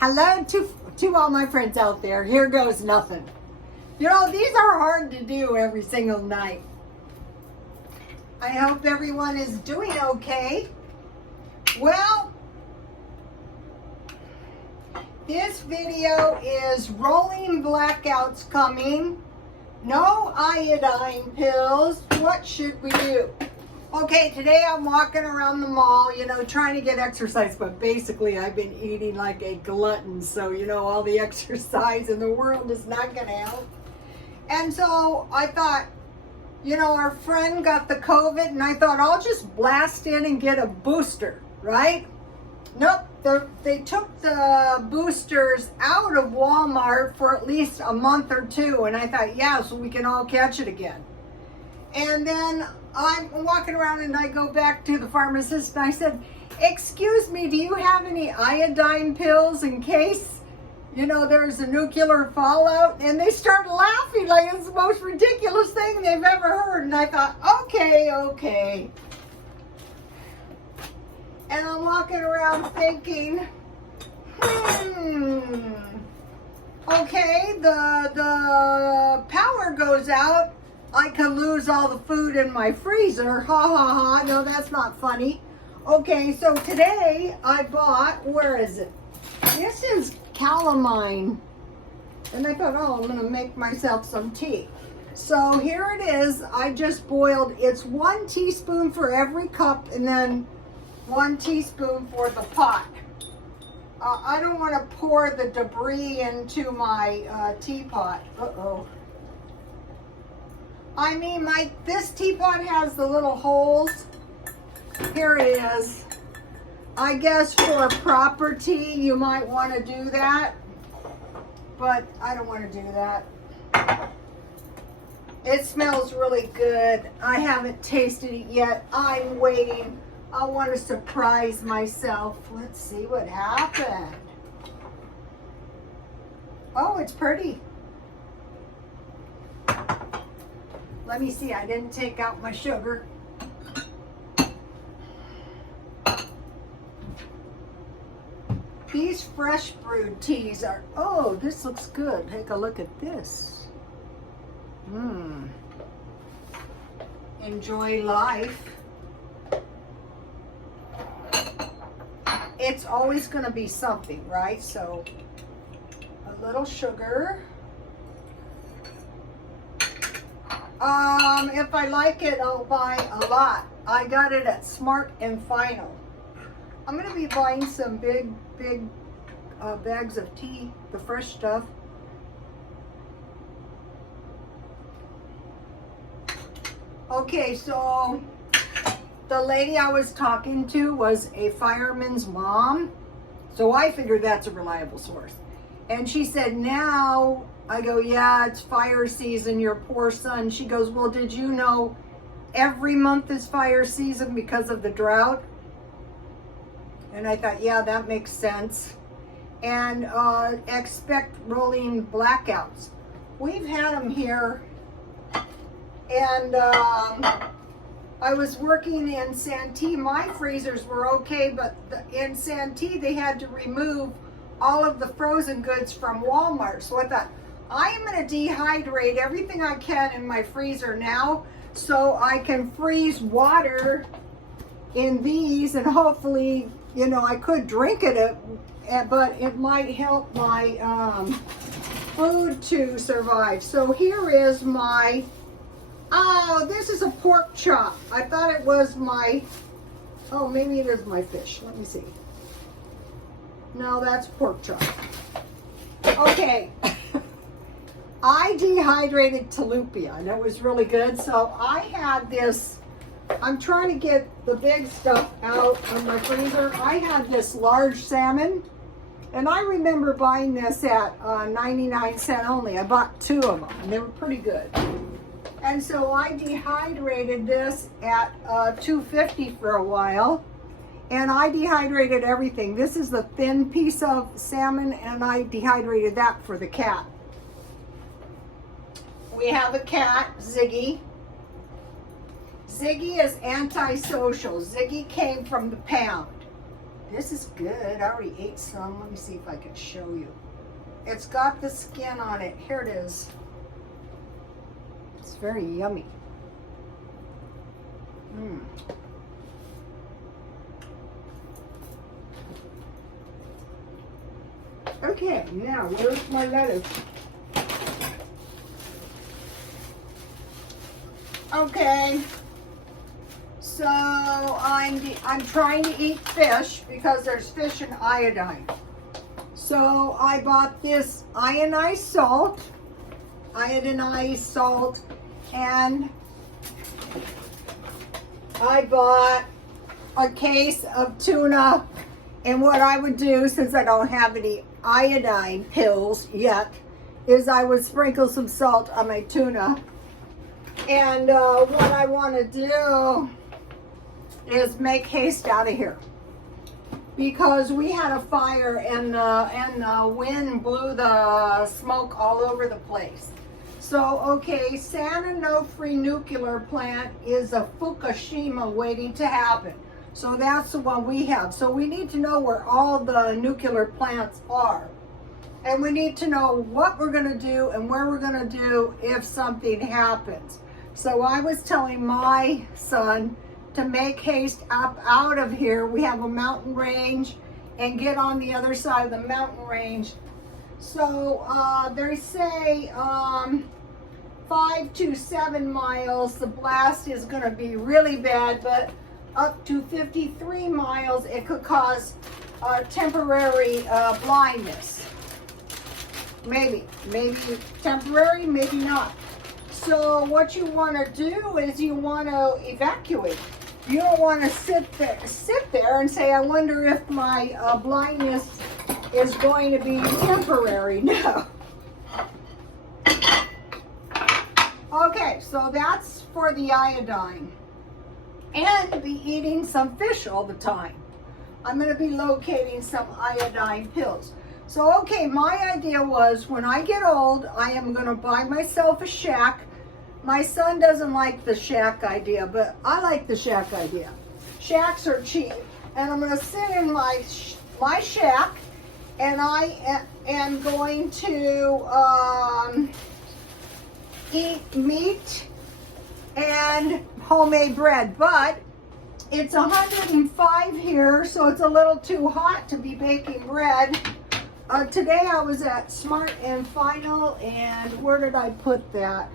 Hello to all my friends out there. Here goes nothing. You know, these are hard to do every single night. I hope everyone is doing okay. Well, this video is rolling blackouts coming. No iodine pills. What should we do? Okay, today I'm walking around the mall, trying to get exercise, but basically I've been eating like a glutton, so all the exercise in the world is not going to help. And so I thought, our friend got the COVID, and I thought I'll just blast in and get a booster, right? Nope, they took the boosters out of Walmart for at least a month or two, and I thought, yeah, so we can all catch it again. And then I'm walking around and I go back to the pharmacist and I said, excuse me, do you have any iodine pills in case, there's a nuclear fallout? And they started laughing like it's the most ridiculous thing they've ever heard. And I thought, okay. And I'm walking around thinking, okay, the power goes out. I could lose all the food in my freezer. Ha. No, that's not funny. Okay, so today I bought, where is it? This is calamine. And I thought, I'm going to make myself some tea. So here it is. I just boiled, it's 1 teaspoon for every cup and then 1 teaspoon for the pot. I don't want to pour the debris into my teapot. I mean, this teapot has the little holes. Here it is. I guess for proper tea, you might want to do that. But I don't want to do that. It smells really good. I haven't tasted it yet. I'm waiting. I want to surprise myself. Let's see what happened. Oh, it's pretty. Let me see, I didn't take out my sugar. These fresh brewed teas are, this looks good. Take a look at this. Enjoy life. It's always going to be something, right? So, a little sugar. If I like it, I'll buy a lot. I got it at Smart and Final. I'm going to be buying some big bags of tea, the fresh stuff. Okay, so the lady I was talking to was a fireman's mom. So I figured that's a reliable source. And she said, now, I go, yeah, it's fire season, your poor son. She goes, well, did you know every month is fire season because of the drought? And I thought, yeah, that makes sense. And expect rolling blackouts. We've had them here. And I was working in Santee. My freezers were okay, but in Santee, they had to remove all of the frozen goods from Walmart. So I thought, I am going to dehydrate everything I can in my freezer now so I can freeze water in these, and hopefully, I could drink it, but it might help my food to survive. So here is my, this is a pork chop. I thought it was my, maybe it is my fish. Let me see. No, that's pork chop. Okay. I dehydrated tilapia, and it was really good. So I had this, I'm trying to get the big stuff out of my freezer. I had this large salmon, and I remember buying this at 99 cents only. I bought 2 of them, and they were pretty good. And so I dehydrated this at $2.50 for a while. And I dehydrated everything. This is the thin piece of salmon, and I dehydrated that for the cat. We have a cat, Ziggy. Ziggy is antisocial. Ziggy came from the pound. This is good. I already ate some. Let me see if I can show you. It's got the skin on it. Here it is. It's very yummy. Okay, now where's my lettuce? Okay, so I'm trying to eat fish because there's fish in iodine. So I bought this iodinized salt, and I bought a case of tuna. And what I would do, since I don't have any iodine pills yet, is I would sprinkle some salt on my tuna. And what I want to do is make haste out of here, because we had a fire and the wind blew the smoke all over the place. So, okay, San Onofre nuclear plant is a Fukushima waiting to happen. So that's the one we have. So we need to know where all the nuclear plants are. And we need to know what we're going to do and where we're going to do if something happens. So I was telling my son to make haste up out of here. We have a mountain range, and get on the other side of the mountain range. So they say 5 to 7 miles, the blast is going to be really bad, but up to 53 miles, it could cause temporary blindness. Maybe temporary, maybe not. So what you want to do is you want to evacuate. You don't want to sit there and say, I wonder if my blindness is going to be temporary. No. Okay, so that's for the iodine. And be eating some fish all the time. I'm going to be locating some iodine pills. So, okay, my idea was when I get old, I am going to buy myself a shack. My son doesn't like the shack idea, but I like the shack idea. Shacks are cheap. And I'm going to sit in my shack, and I am going to eat meat and homemade bread, but it's 105 here, so it's a little too hot to be baking bread. Today I was at Smart and Final, and where did I put that?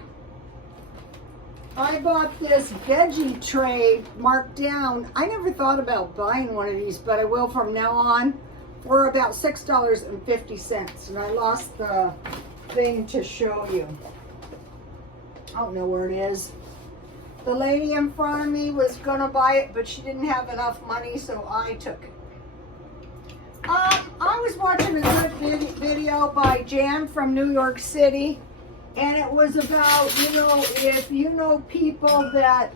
I bought this veggie tray marked down. I never thought about buying one of these, but I will from now on, for about $6.50, and I lost the thing to show you. I don't know where it is. The lady in front of me was going to buy it, but she didn't have enough money, so I took it. I was watching a good video by Jan from New York City, and it was about, if you know people that,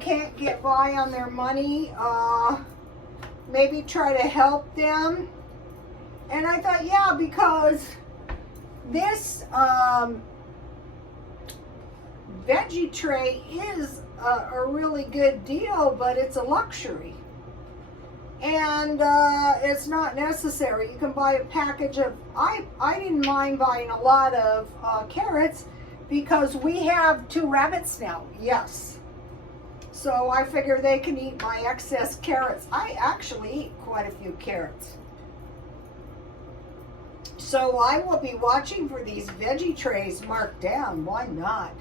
can't get by on their money, maybe try to help them. And I thought, yeah, because this veggie tray is a really good deal, but it's a luxury. And it's not necessary. You can buy a package of, I didn't mind buying a lot of carrots because we have 2 rabbits now, yes. So I figure they can eat my excess carrots. I actually eat quite a few carrots. So I will be watching for these veggie trays marked down. Why not?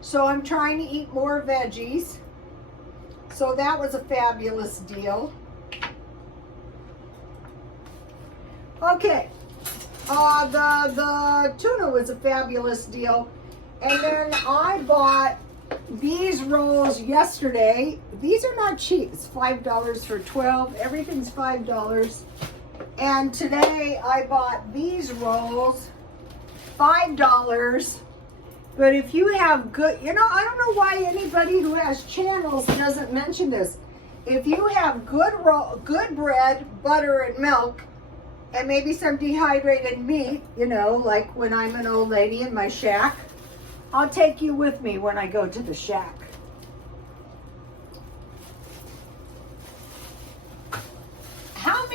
So I'm trying to eat more veggies. So that was a fabulous deal. Okay, the tuna was a fabulous deal. And then I bought these rolls yesterday. These are not cheap. It's $5 for 12. Everything's $5. And today I bought these rolls, $5. But if you have good, I don't know why anybody who has channels doesn't mention this. If you have good bread, butter, and milk, and maybe some dehydrated meat, like when I'm an old lady in my shack, I'll take you with me when I go to the shack.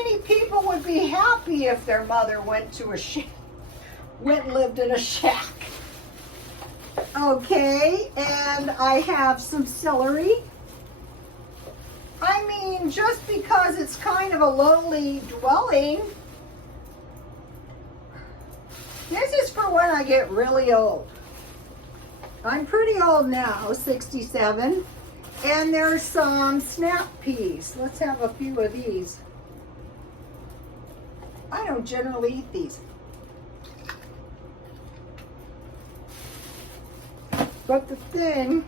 many people would be happy if their mother went and lived in a shack? Okay, and I have some celery. I mean, just because it's kind of a lonely dwelling, this is for when I get really old. I'm pretty old now, 67. And there's some snap peas. Let's have a few of these. I don't generally eat these. But the thing,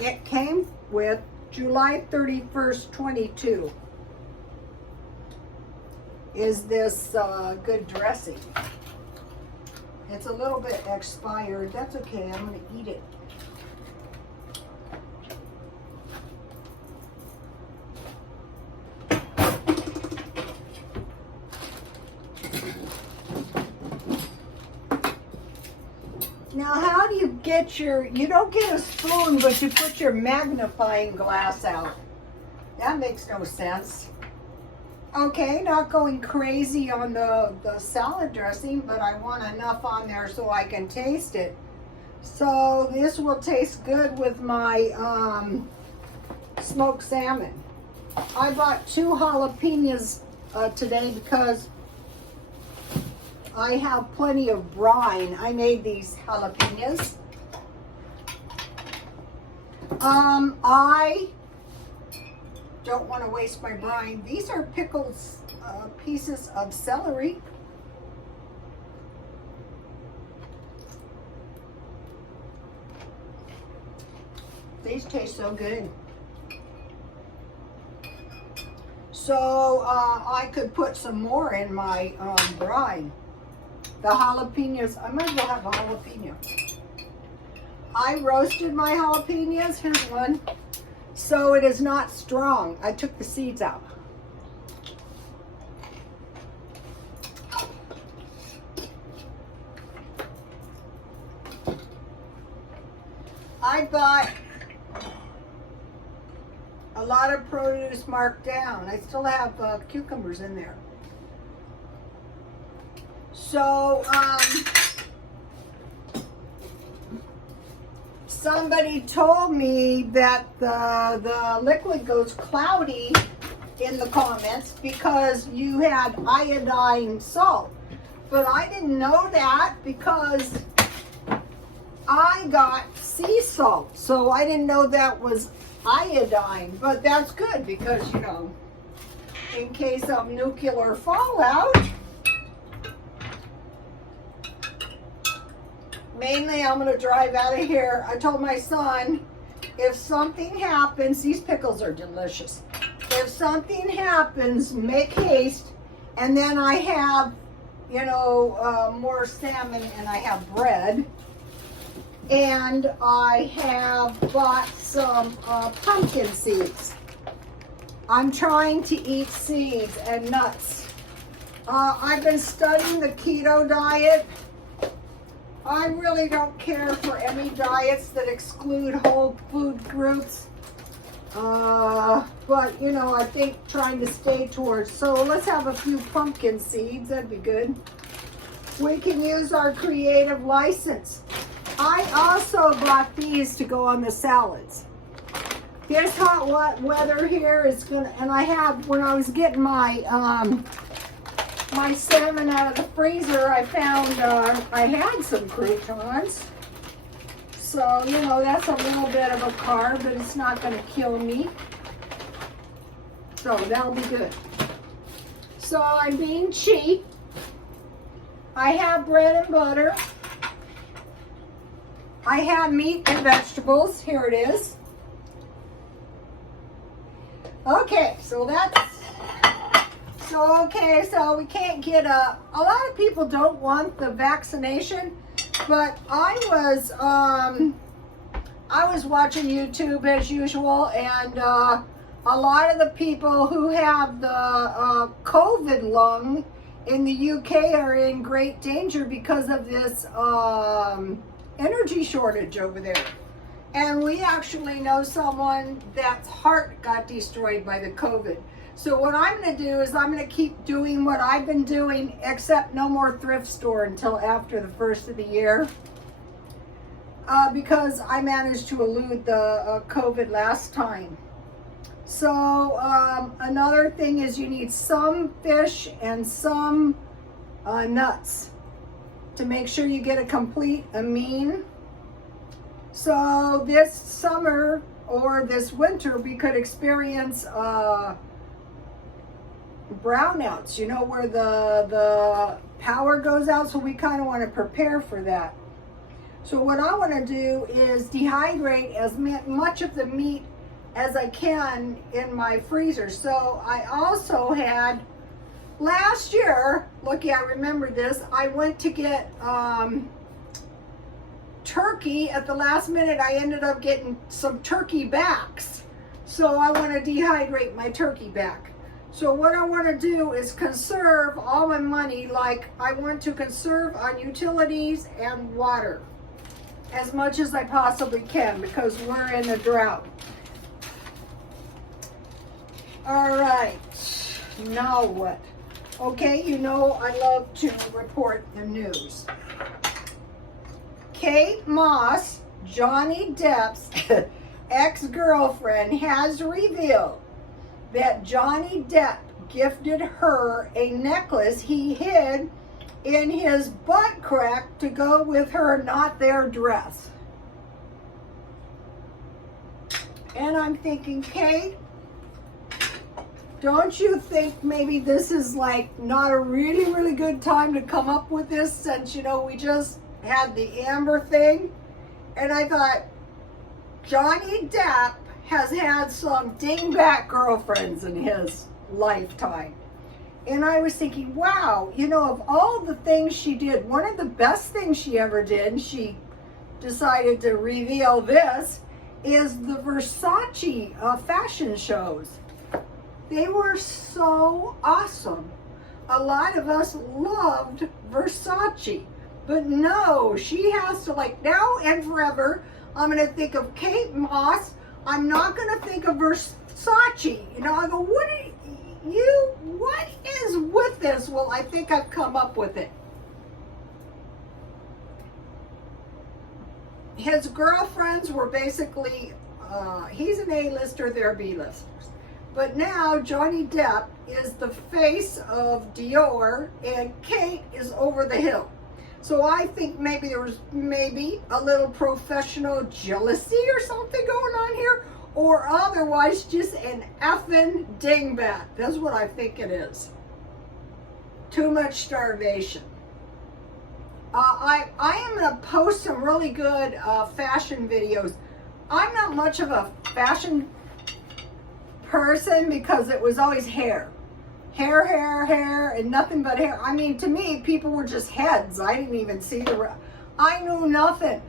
it came with July 31st, 22 is this good dressing. It's a little bit expired. That's okay. I'm going to eat it. Now, how do you get you don't get a spoon, but you put your magnifying glass out. That makes no sense. Okay, not going crazy on the salad dressing, but I want enough on there so I can taste it. So this will taste good with my smoked salmon. I bought 2 jalapenos today because I have plenty of brine. I made these jalapenos. I don't want to waste my brine. These are pickled pieces of celery. These taste so good. So I could put some more in my brine. The jalapenos, I might as well have a jalapeno. I roasted my jalapenos. Here's one. So it is not strong. I took the seeds out. I bought a lot of produce marked down. I still have cucumbers in there. So, somebody told me that the liquid goes cloudy in the comments because you had iodine salt. But I didn't know that because I got sea salt. So I didn't know that was iodine. But that's good because, you know, in case of nuclear fallout, mainly I'm going to drive out of here. I told my son, if something happens, these pickles are delicious. If something happens, make haste. And then I have, you know, more salmon and I have bread. And I have bought some pumpkin seeds. I'm trying to eat seeds and nuts. I've been studying the keto diet. I really don't care for any diets that exclude whole food groups. But, you know, I think trying to stay towards. So let's have a few pumpkin seeds. That'd be good. We can use our creative license. I also bought these to go on the salads. This hot weather here is gonna, and I have, when I was getting my my salmon out of the freezer, I found I had some croutons. So, you know, that's a little bit of a carb, but it's not going to kill me. So that'll be good. So I'm being cheap. I have bread and butter. I have meat and vegetables. Here it is. Okay, so that's so we can't get a lot of people don't want the vaccination, but I was watching YouTube as usual, and a lot of the people who have the COVID lung in the UK are in great danger because of this energy shortage over there. And we actually know someone that's heart got destroyed by the COVID. So what I'm going to do is I'm going to keep doing what I've been doing, except no more thrift store until after the first of the year. Because I managed to elude the COVID last time. So another thing is you need some fish and some nuts to make sure you get a complete amine. So this summer or this winter we could experience brownouts, you know, where the power goes out, so we kind of want to prepare for that. So what I want to do is dehydrate as much of the meat as I can in my freezer. So I also had, last year, lucky I remember this, I went to get turkey at the last minute. I ended up getting some turkey backs. So I want to dehydrate my turkey back. So what I want to do is conserve all my money, like I want to conserve on utilities and water as much as I possibly can because we're in a drought. All right, now what? Okay, you know I love to report the news. Kate Moss, Johnny Depp's ex-girlfriend, has revealed that Johnny Depp gifted her a necklace he hid in his butt crack to go with her not there dress. And I'm thinking, Kate, don't you think maybe this is like not a really good time to come up with this, since, you know, we just had the Amber thing? And I thought, Johnny Depp has had some dingbat girlfriends in his lifetime. And I was thinking, wow, you know, of all the things she did, one of the best things she ever did, she decided to reveal this, is the Versace fashion shows. They were so awesome. A lot of us loved Versace. But no, she has to, like, now and forever, I'm going to think of Kate Moss. I'm not going to think of Versace. You know, I go, what is with this? Well, I think I've come up with it. His girlfriends were basically, he's an A-lister, they're B-listers. But now Johnny Depp is the face of Dior and Kate is over the hill. So I think maybe there was a little professional jealousy or something going on here, or otherwise just an effing dingbat. That's what I think it is. Too much starvation. I am going to post some really good fashion videos. I'm not much of a fashion person because it was always hair, and nothing but hair. I mean, to me, people were just heads. I didn't even see I knew nothing.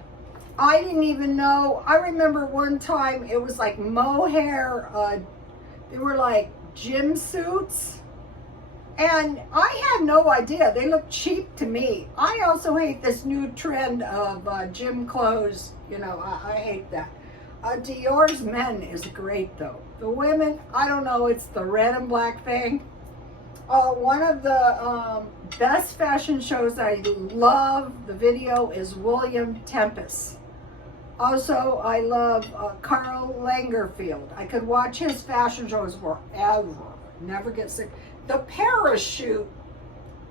I didn't even know. I remember one time it was like mohair. They were like gym suits. And I had no idea. They looked cheap to me. I also hate this new trend of gym clothes. You know, I hate that. Dior's men is great though. The women, I don't know, it's the red and black thing. One of the best fashion shows I love, the video, is William Tempest. Also, I love Karl Lagerfeld. I could watch his fashion shows forever. Never get sick. The parachute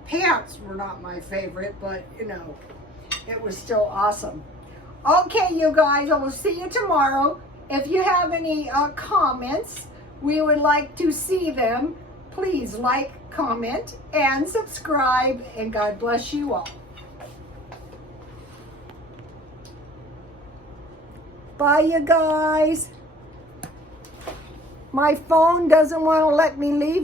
pants were not my favorite, but, you know, it was still awesome. Okay, you guys, I will see you tomorrow. If you have any comments, we would like to see them. Please like, comment, and subscribe, and God bless you all. Bye, you guys. My phone doesn't want to let me leave.